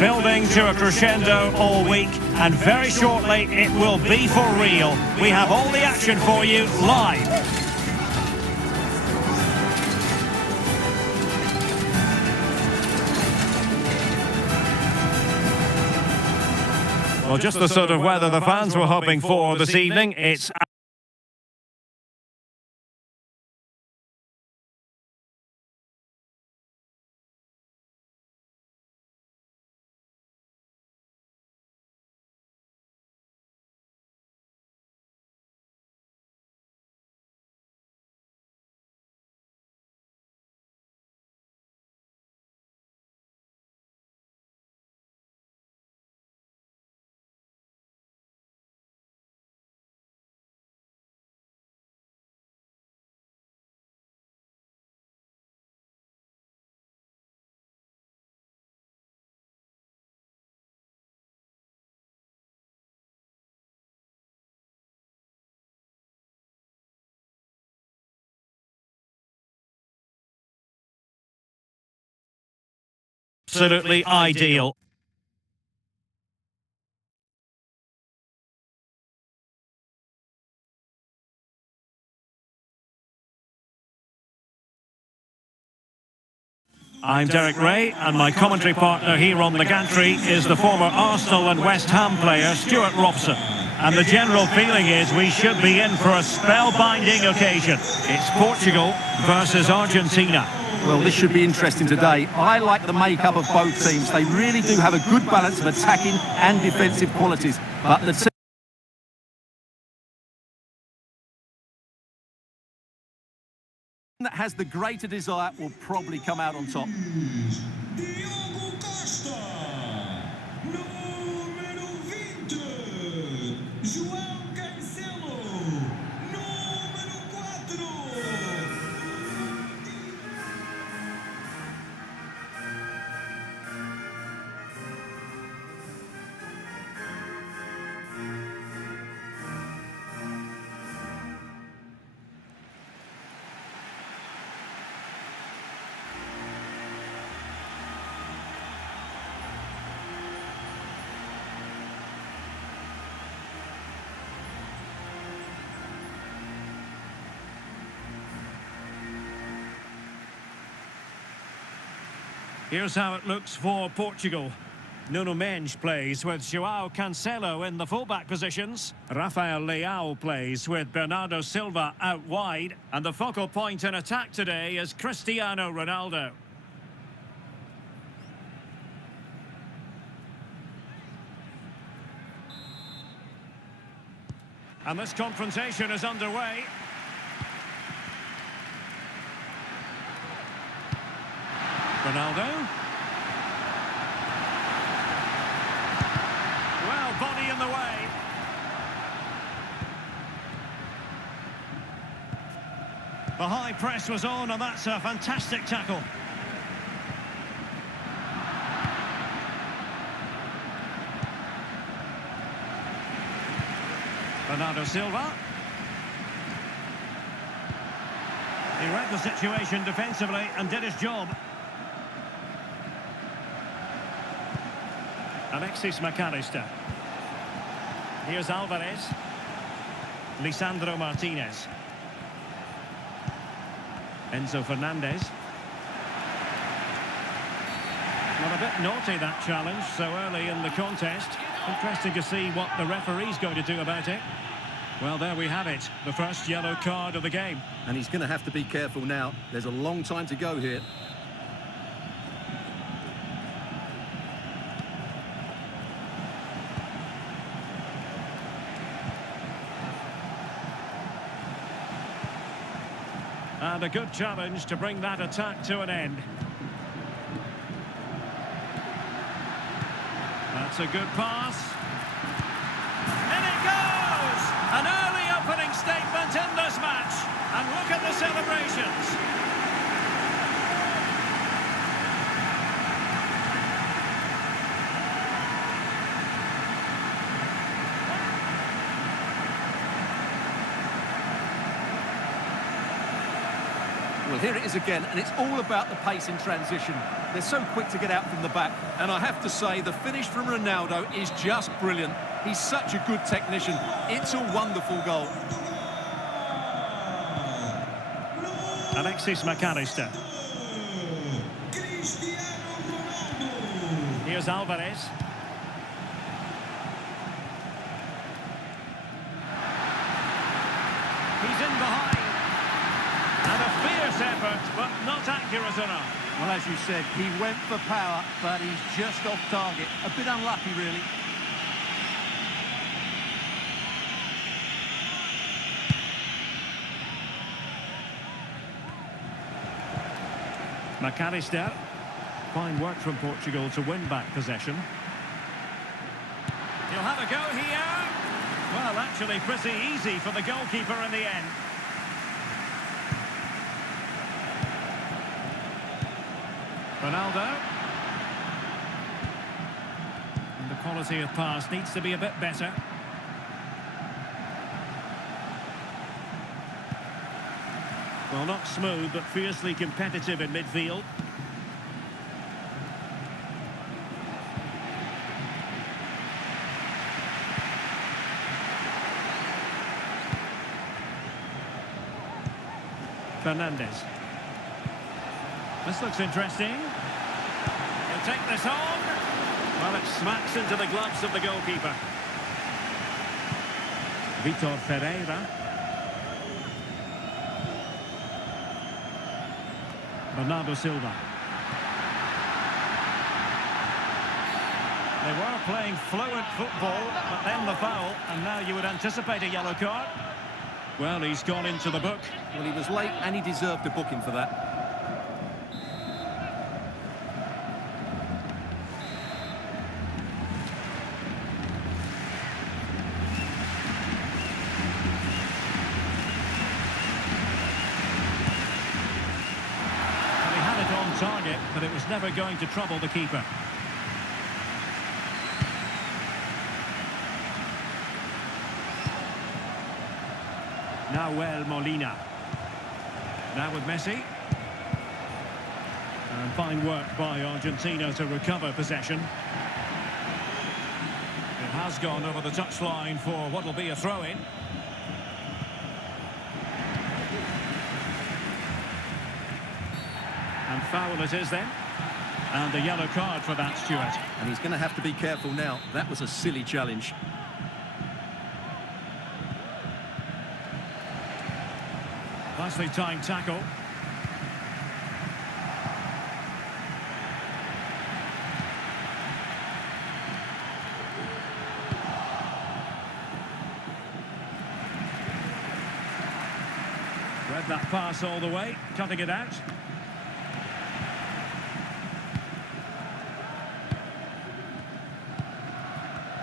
building to a crescendo all week, and very shortly it will be for real. We have all the action for you live. Well, just the sort of weather the fans were hoping for this evening. It's absolutely ideal. I'm Derek Ray, and my commentary partner here on the gantry is the former Arsenal and West Ham player Stuart Robson. And the general feeling is we should be in for a spellbinding occasion. It's Portugal versus Argentina. Well, this should be interesting today. I like the makeup of both teams. They really do have a good balance of attacking and defensive qualities. But the team that has the greater desire will probably come out on top. Here's how it looks for Portugal. Nuno Mendes plays with João Cancelo in the fullback positions. Rafael Leao plays with Bernardo Silva out wide. And the focal point in attack today is Cristiano Ronaldo. And this confrontation is underway. Ronaldo. Well, body in the way. The high press was on, and that's a fantastic tackle. Bernardo Silva. He read the situation defensively and did his job. Alexis McAllister. Here's Alvarez. Lisandro Martinez. Enzo Fernandez. Well, a bit naughty, that challenge, so early in the contest. Interesting to see what the referee's going to do about it. Well, there we have it. The first yellow card of the game. And he's going to have to be careful now. There's a long time to go here. And a good challenge to bring that attack to an end. That's a good pass. In it goes! An early opening statement in this match. And look at the celebrations. Well, Well, here it is again, and it's all about the pace in transition. They're so quick to get out from the back. And I have to say, the finish from Ronaldo is just brilliant. He's such a good technician. It's a wonderful goal. Alexis McAllister. Here's Alvarez. He's in behind. And a fierce effort, but not accurate enough. Well, as you said, he went for power, but he's just off target. A bit unlucky, really. McAllister. Fine work from Portugal to win back possession. He'll have a go here. Well, actually pretty easy for the goalkeeper in the end. Ronaldo. And the quality of pass needs to be a bit better. Well, not smooth, but fiercely competitive in midfield. Fernandez. This looks interesting. He'll take this on. Well, it smacks into the gloves of the goalkeeper. Vitor Ferreira. Bernardo Silva. They were playing fluent football, but then the foul, and now you would anticipate a yellow card. Well, he's gone into the book. Well, he was late and he deserved a booking for that. Well, he had it on target, but it was never going to trouble the keeper. Nahuel Molina. Now with Messi. And fine work by Argentina to recover possession. It has gone over the touchline for what will be a throw-in. And foul it is then. And a yellow card for that, Stuart. And he's going to have to be careful now. That was a silly challenge. Nicely timed tackle. Read that pass all the way, cutting it out.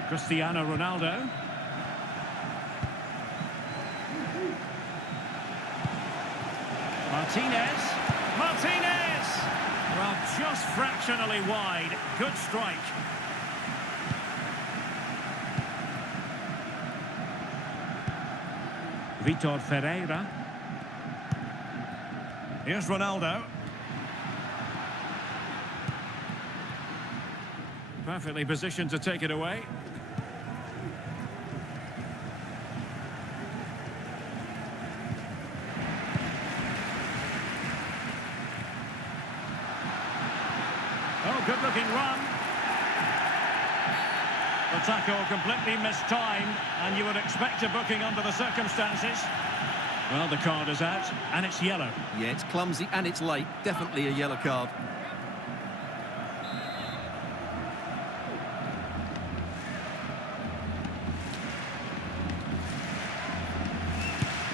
Cristiano Ronaldo. Martinez! Well, just fractionally wide. Good strike. Vitor Ferreira. Here's Ronaldo. Perfectly positioned to take it away. Oh, good-looking run. The tackle completely mistimed, and you would expect a booking under the circumstances. Well, the card is out, and it's yellow. Yeah, it's clumsy and it's late. Definitely a yellow card.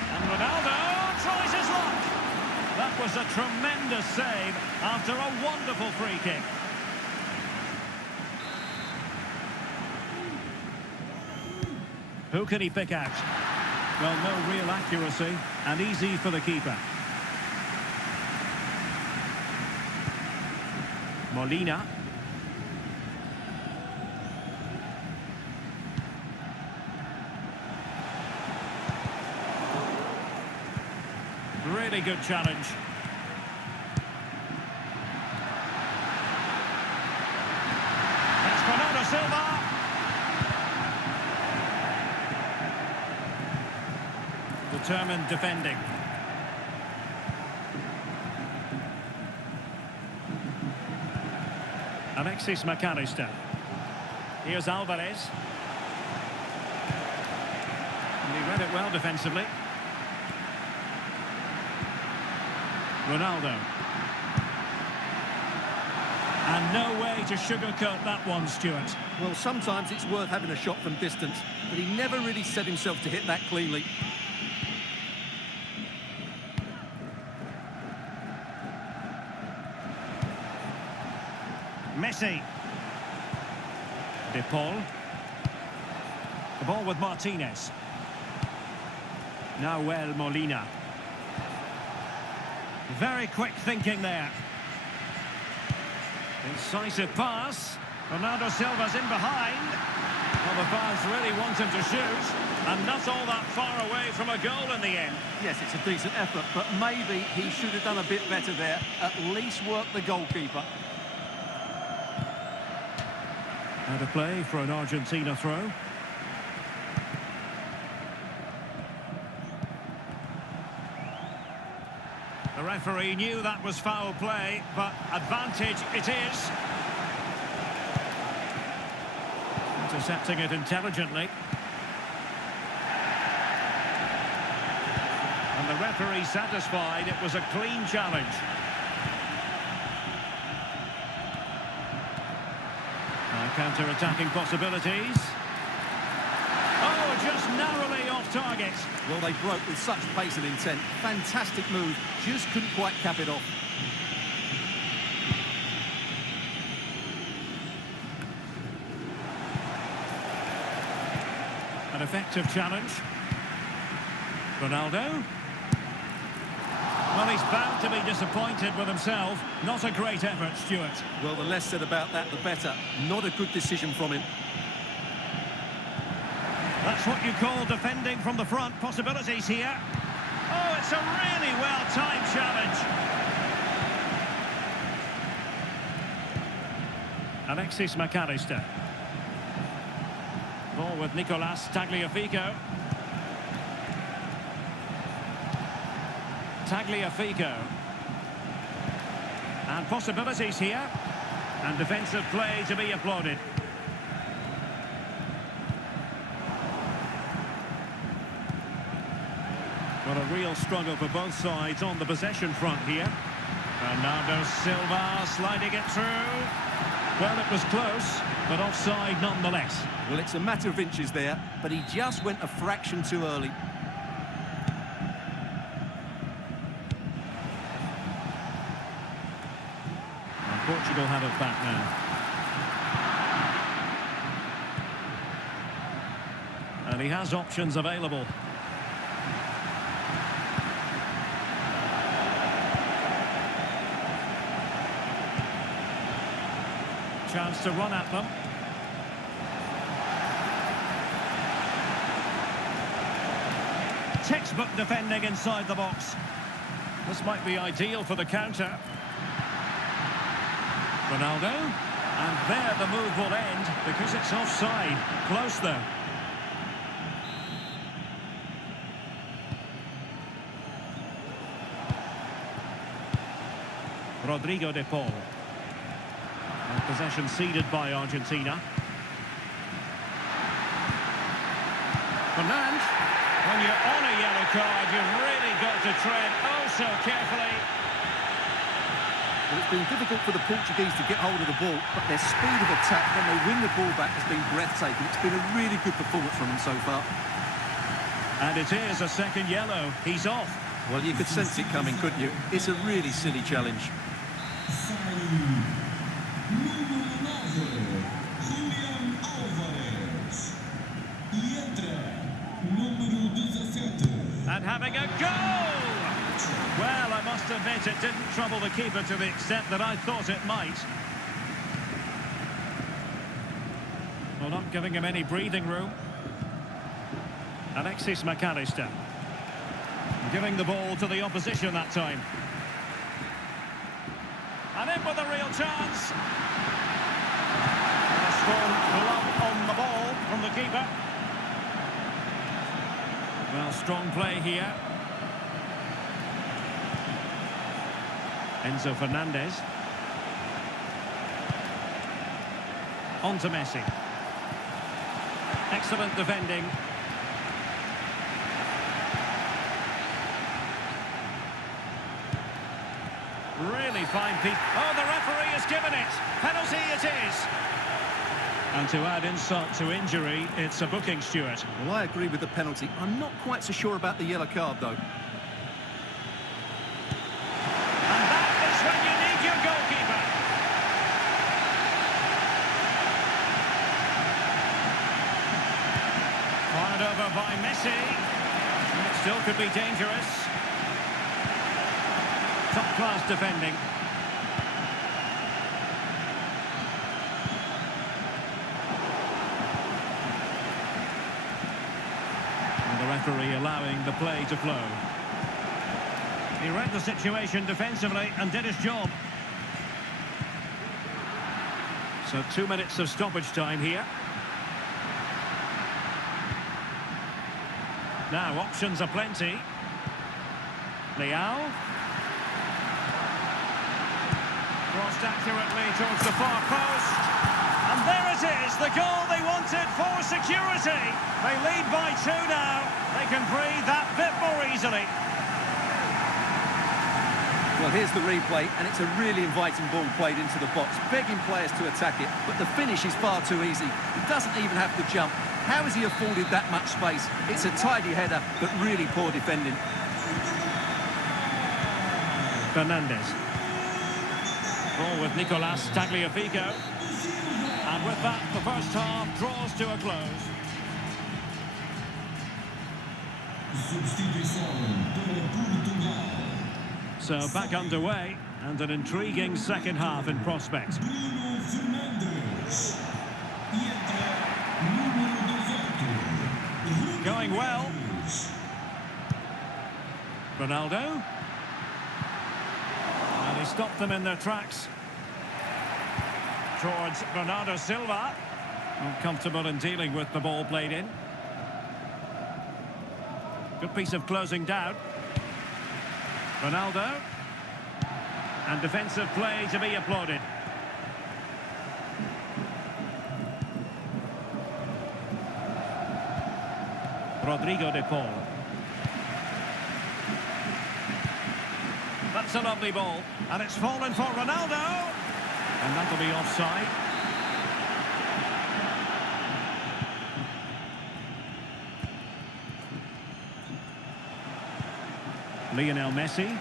And Ronaldo tries his luck. That was a tremendous save after a wonderful free kick. Who can he pick out? Well, no real accuracy, and easy for the keeper. Molina. Really good challenge. Silva. Determined defending. Alexis McAllister. Here's Alvarez. And he read it well defensively. Ronaldo. And no way to sugarcoat that one, Stuart. Well, sometimes it's worth having a shot from distance, but he never really set himself to hit that cleanly. Messi. De Paul. The ball with Martinez. Nahuel Molina. Very quick thinking there. Incisive pass. Bernardo Silva's in behind. Well, the fans really want him to shoot. And not all that far away from a goal in the end. Yes, it's a decent effort, but maybe he should have done a bit better there. At least work the goalkeeper. Out of play for an Argentina throw. The referee knew that was foul play, but advantage it is. Intercepting it intelligently. And the referee satisfied it was a clean challenge. Counter-attacking possibilities. Oh, just narrowly off target. Well, they broke with such pace and intent. Fantastic move. Just couldn't quite cap it off. An effective challenge. Ronaldo. Well, he's bound to be disappointed with himself. Not a great effort, Stuart. Well, the less said about that, the better. Not a good decision from him. That's what you call defending from the front. Possibilities here. Oh, it's a really well-timed challenge. Alexis McAllister. Ball with Nicolas Tagliafico. Tagliafico. And possibilities here. And defensive play to be applauded. Got a real struggle for both sides on the possession front here. Bernardo Silva sliding it through. Well, it was close, but offside nonetheless. Well, it's a matter of inches there, but he just went a fraction too early. Portugal have it back now. And he has options available. Chance to run at them. Textbook defending inside the box. This might be ideal for the counter. Ronaldo, and there the move will end because it's offside. Close though. Rodrigo de Paul. And possession ceded by Argentina. Fernand, when you're on a yellow card, you've really got to tread oh so carefully. Well, it's been difficult for the Portuguese to get hold of the ball, but their speed of attack when they win the ball back has been breathtaking. It's been a really good performance from them so far. And it is a second yellow. He's off. Well, you could sense it coming, couldn't you? It's a really silly challenge. And having a goal! Well, I must admit it didn't trouble the keeper to the extent that I thought it might. Well, not giving him any breathing room. Alexis McAllister. Giving the ball to the opposition that time. And in with a real chance. And a strong Well, strong play here. Enzo Fernandez. On to Messi. Excellent defending. Really fine piece. Oh, the referee has given it. Penalty it is. And to add insult to injury, it's a booking, Stuart. Well, I agree with the penalty. I'm not quite so sure about the yellow card, though. And that is when you need your goalkeeper. Fired over by Messi. It still could be dangerous. Top-class defending. And the referee allowing the play to flow. He read the situation defensively and did his job. So 2 minutes of stoppage time here. Now options are plenty. Leao. Crossed accurately towards the far post. And there it is, the goal they wanted for security. They lead by 2 now. They can breathe that bit more easily. Well, here's the replay, and it's a really inviting ball played into the box, begging players to attack it, but the finish is far too easy. He doesn't even have to jump. How has he afforded that much space? It's a tidy header, but really poor defending. Fernandez. Ball with Nicolas Tagliafico. And with that, the first half draws to a close. So back underway, and an intriguing second half in prospect. Going well. Ronaldo. And he stopped them in their tracks. Towards Bernardo Silva. Comfortable in dealing with the ball played in. Good piece of closing down. Ronaldo. And defensive play to be applauded. Rodrigo de Paul. That's a lovely ball. And it's fallen for Ronaldo. And that'll be offside. Lionel Messi.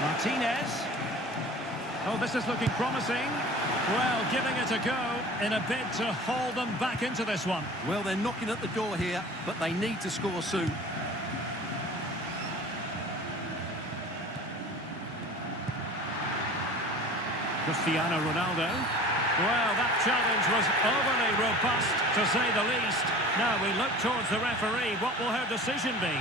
Martinez. Oh, this is looking promising. Well, giving it a go in a bid to haul them back into this one. Well, they're knocking at the door here, but they need to score soon. Cristiano Ronaldo. Well, that challenge was overly robust, to say the least. Now we look towards the referee. What will her decision be?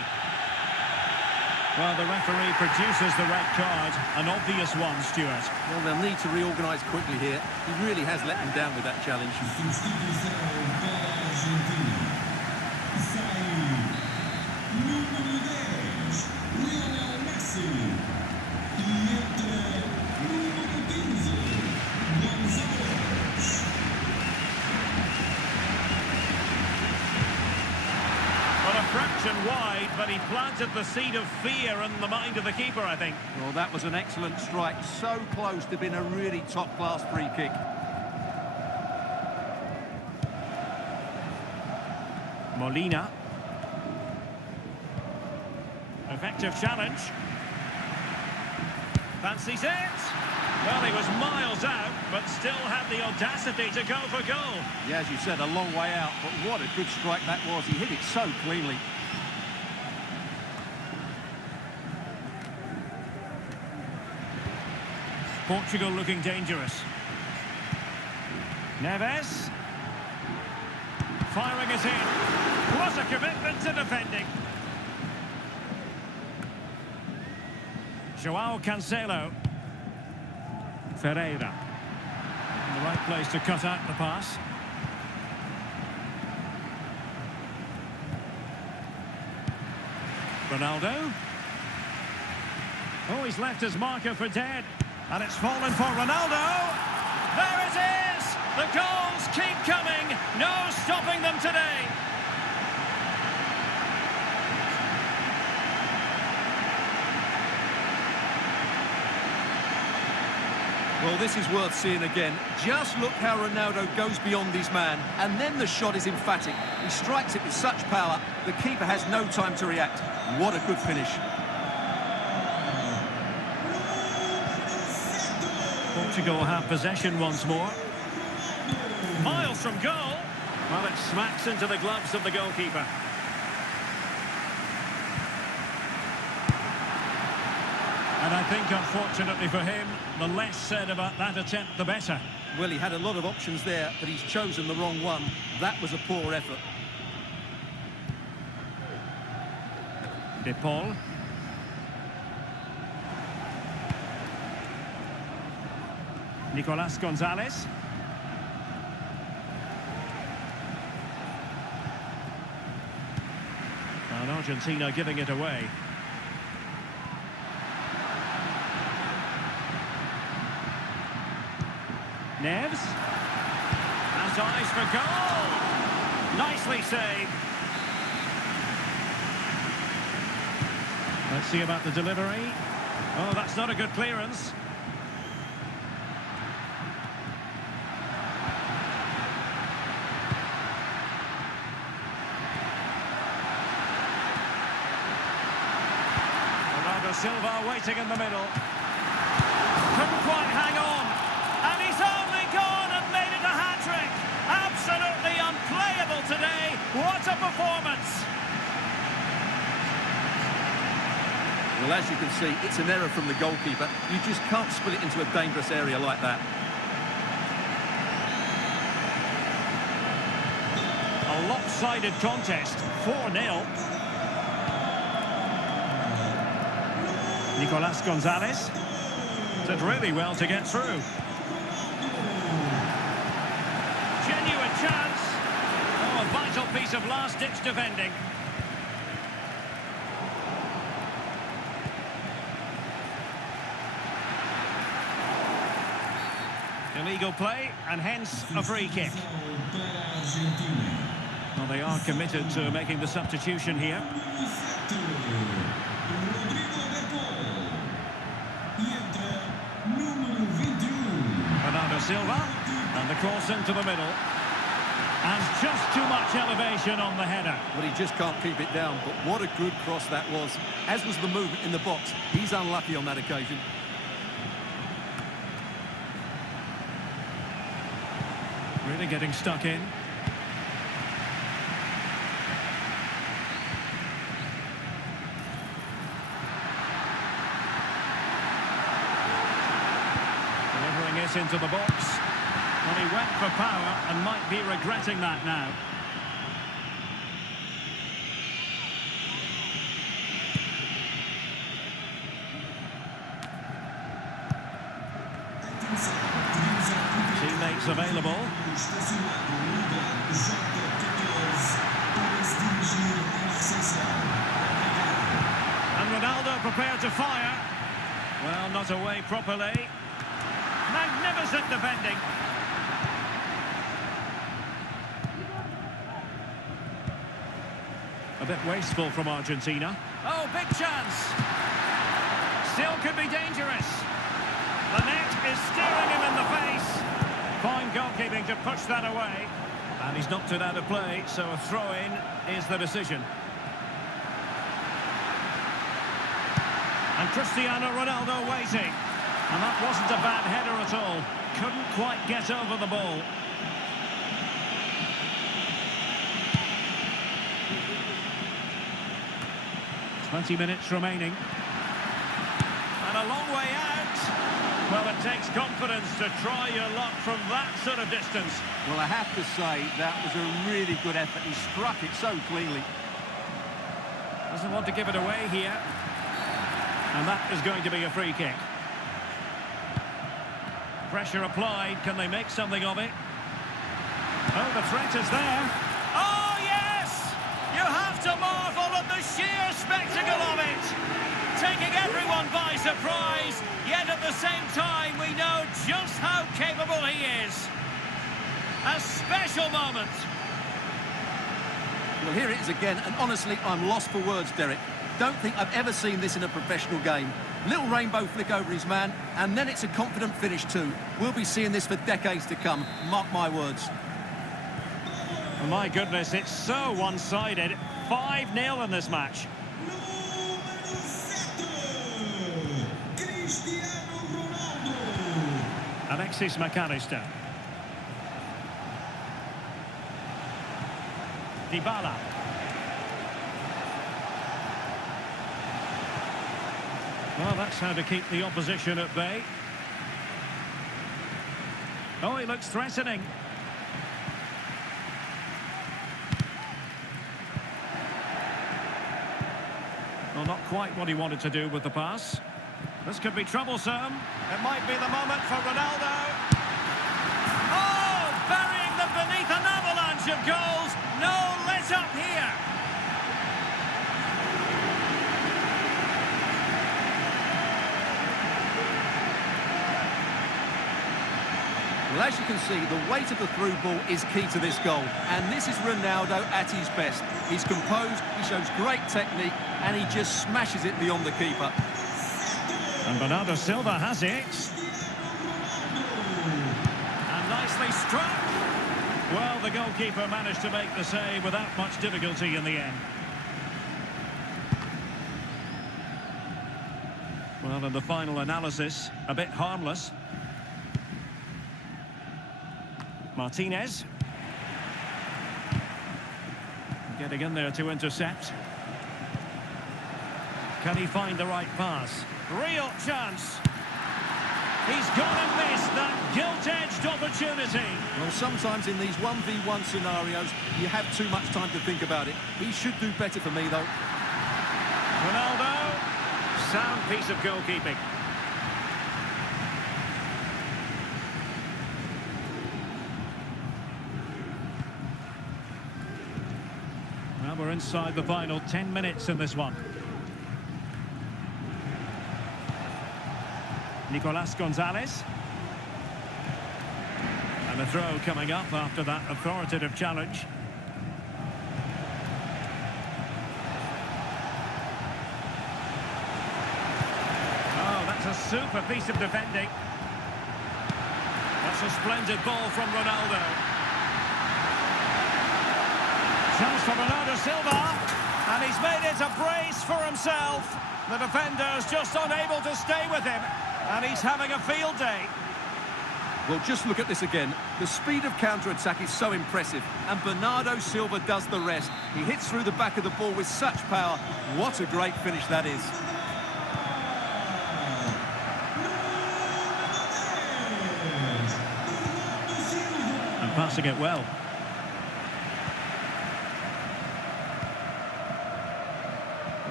Well, the referee produces the red card. An obvious one, Stuart. Well, they'll need to reorganise quickly here. He really has let them down with that challenge. Fraction wide, but he planted the seed of fear in the mind of the keeper, I think. Well, that was an excellent strike. So close to being a really top-class free kick. Molina. Effective challenge. Fancies it. Well, he was miles out, but still had the audacity to go for goal. Yeah, as you said, a long way out, but what a good strike that was. He hit it so cleanly. Portugal looking dangerous. Neves. Firing it in. What a commitment to defending. Joao Cancelo. Ferreira. In the right place to cut out the pass. Ronaldo. Oh, he's left his marker for dead. And it's fallen for Ronaldo. There it is! The goals keep coming. No stopping them today. Well, this is worth seeing again. Just look how Ronaldo goes beyond his man, and then the shot is emphatic. He strikes it with such power, the keeper has no time to react. What a good finish. Portugal have possession once more. Miles from goal. Well, it smacks into the gloves of the goalkeeper. And I think, unfortunately for him, the less said about that attempt, the better. Well, he had a lot of options there, but he's chosen the wrong one. That was a poor effort. De Paul. Nicolas Gonzalez. And Argentina giving it away. Neves. Has eyes for goal. Nicely saved. Let's see about the delivery. Oh, that's not a good clearance. Silva waiting in the middle. Couldn't quite hang on. And he's only gone and made it a hat-trick. Absolutely unplayable today. What a performance. Well, as you can see, it's an error from the goalkeeper. You just can't spill it into a dangerous area like that. A lopsided contest. 4-0. Nicolas Gonzalez did really well to get through. Genuine chance. Oh, a vital piece of last-ditch defending. Illegal play, and hence a free kick. Well, they are committed to making the substitution here. Silva, and the cross into the middle, and just too much elevation on the header. But he just can't keep it down, but what a good cross that was. As was the movement in the box. He's unlucky on that occasion. Really getting stuck in. Into the box. Well, he went for power and might be regretting that now. Teammates available. And Ronaldo prepared to fire. Well, not away properly. Magnificent defending. A bit wasteful from Argentina. Oh, big chance. Still could be dangerous. The net is staring him in the face. Fine goalkeeping to push that away. And he's knocked it out of play, so a throw-in is the decision. And Cristiano Ronaldo waiting. And that wasn't a bad header at all. Couldn't quite get over the ball. "20 minutes remaining. And a long way out. Well, it takes confidence to try your luck from that sort of distance. Well, I have to say, that was a really good effort. He struck it so cleanly. Doesn't want to give it away here. And that is going to be a free kick. Pressure applied. Can they make something of it? Oh, the threat is there. Oh, yes! You have to marvel and the sheer spectacle of it! Taking everyone by surprise, yet at the same time we know just how capable he is. A special moment. Well, here it is again, and honestly, I'm lost for words, Derek. Don't think I've ever seen this in a professional game. Little rainbow flick over his man, and then it's a confident finish too. We'll be seeing this for decades to come, mark my words. My goodness, it's so one-sided. 5-0 in this match. Alexis McAllister. Dybala. Well, that's how to keep the opposition at bay. Oh, he looks threatening. Well, not quite what he wanted to do with the pass. This could be troublesome. It might be the moment for Ronaldo. Oh, burying them beneath an avalanche of goals. No let up here. Well, as you can see, the weight of the through ball is key to this goal. And this is Ronaldo at his best. He's composed, he shows great technique, and he just smashes it beyond the keeper. And Bernardo Silva has it. And nicely struck. Well, the goalkeeper managed to make the save without much difficulty in the end. Well, in the final analysis, a bit harmless. Martinez. Getting in there to intercept. Can he find the right pass? Real chance. He's gone and missed that gilt-edged opportunity. Well, sometimes in these 1v1 scenarios, you have too much time to think about it. He should do better for me, though. Ronaldo. Sound piece of goalkeeping. Well, we're inside the final 10 minutes in this one. Nicolas Gonzalez. And a throw coming up after that authoritative challenge. Oh, that's a super piece of defending. That's a splendid ball from Ronaldo. Chance for Bernardo Silva. And he's made it a brace for himself. The defender's just unable to stay with him. And he's having a field day. Well, just look at this again. The speed of counter-attack is so impressive, and Bernardo Silva does the rest. He hits through the back of the ball with such power. What a great finish that is. And passing it well.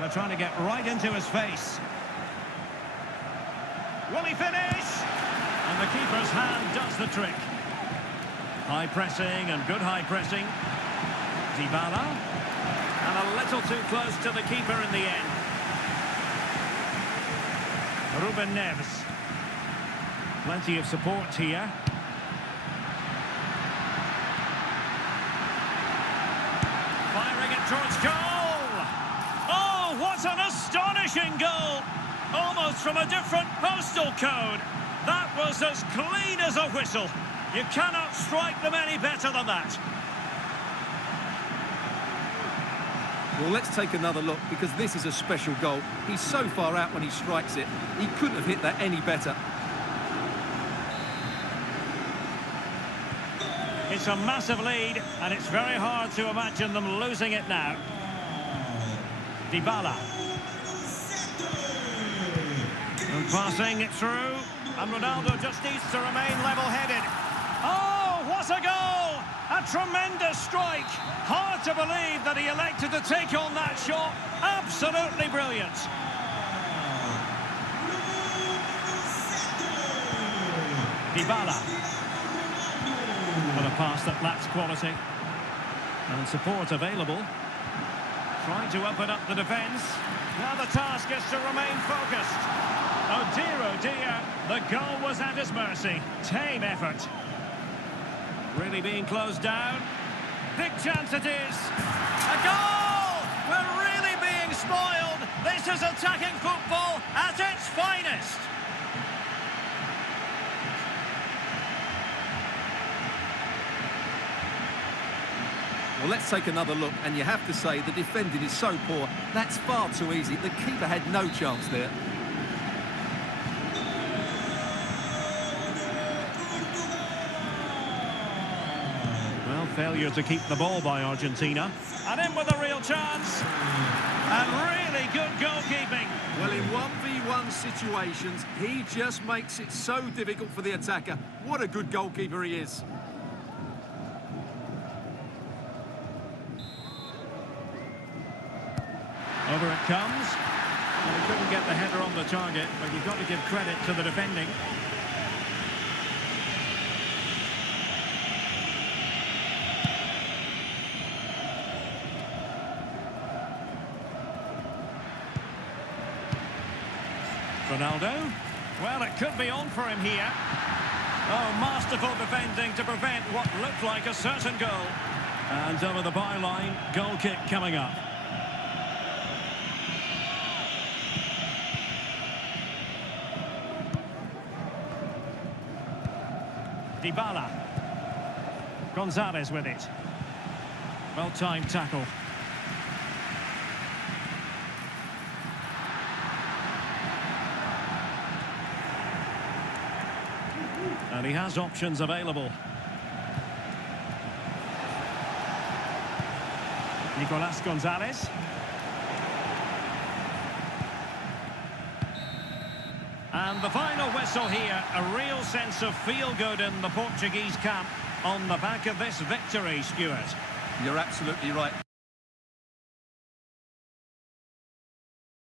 They're trying to get right into his face. Will he finish? And the keeper's hand does the trick. High pressing and good high pressing. Dybala. And a little too close to the keeper in the end. Ruben Neves. Plenty of support here. Firing it towards goal. Oh, what an astonishing goal. Almost from a different postal code. That was as clean as a whistle. You cannot strike them any better than that. Well, let's take another look, because this is a special goal. He's so far out when he strikes it. He couldn't have hit that any better. It's a massive lead, and it's very hard to imagine them losing it now. Dybala. And passing it through, and Ronaldo just needs to remain level-headed. Oh, what a goal! A tremendous strike. Hard to believe that he elected to take on that shot. Absolutely brilliant. Dybala. But a pass that lacks quality. And support available. Trying to open up the defence. Now the task is to remain focused. Oh dear, the goal was at his mercy. Tame effort. Really being closed down. Big chance it is. A goal! We're really being spoiled. This is attacking football at its finest. Well, let's take another look, and you have to say the defending is so poor. That's far too easy. The keeper had no chance there. Well, failure to keep the ball by Argentina. And in with a real chance. And really good goalkeeping. Well, in 1v1 situations, he just makes it so difficult for the attacker. What a good goalkeeper he is. Over it comes. Well, he couldn't get the header on the target, but you've got to give credit to the defending. Ronaldo. Well, it could be on for him here. Oh, masterful defending to prevent what looked like a certain goal. And over the byline, goal kick coming up. Dybala. Gonzalez with it. Well-timed tackle. And he has options available. Nicolas Gonzalez. And the final whistle here, a real sense of feel-good in the Portuguese camp on the back of this victory, Stuart. You're absolutely right.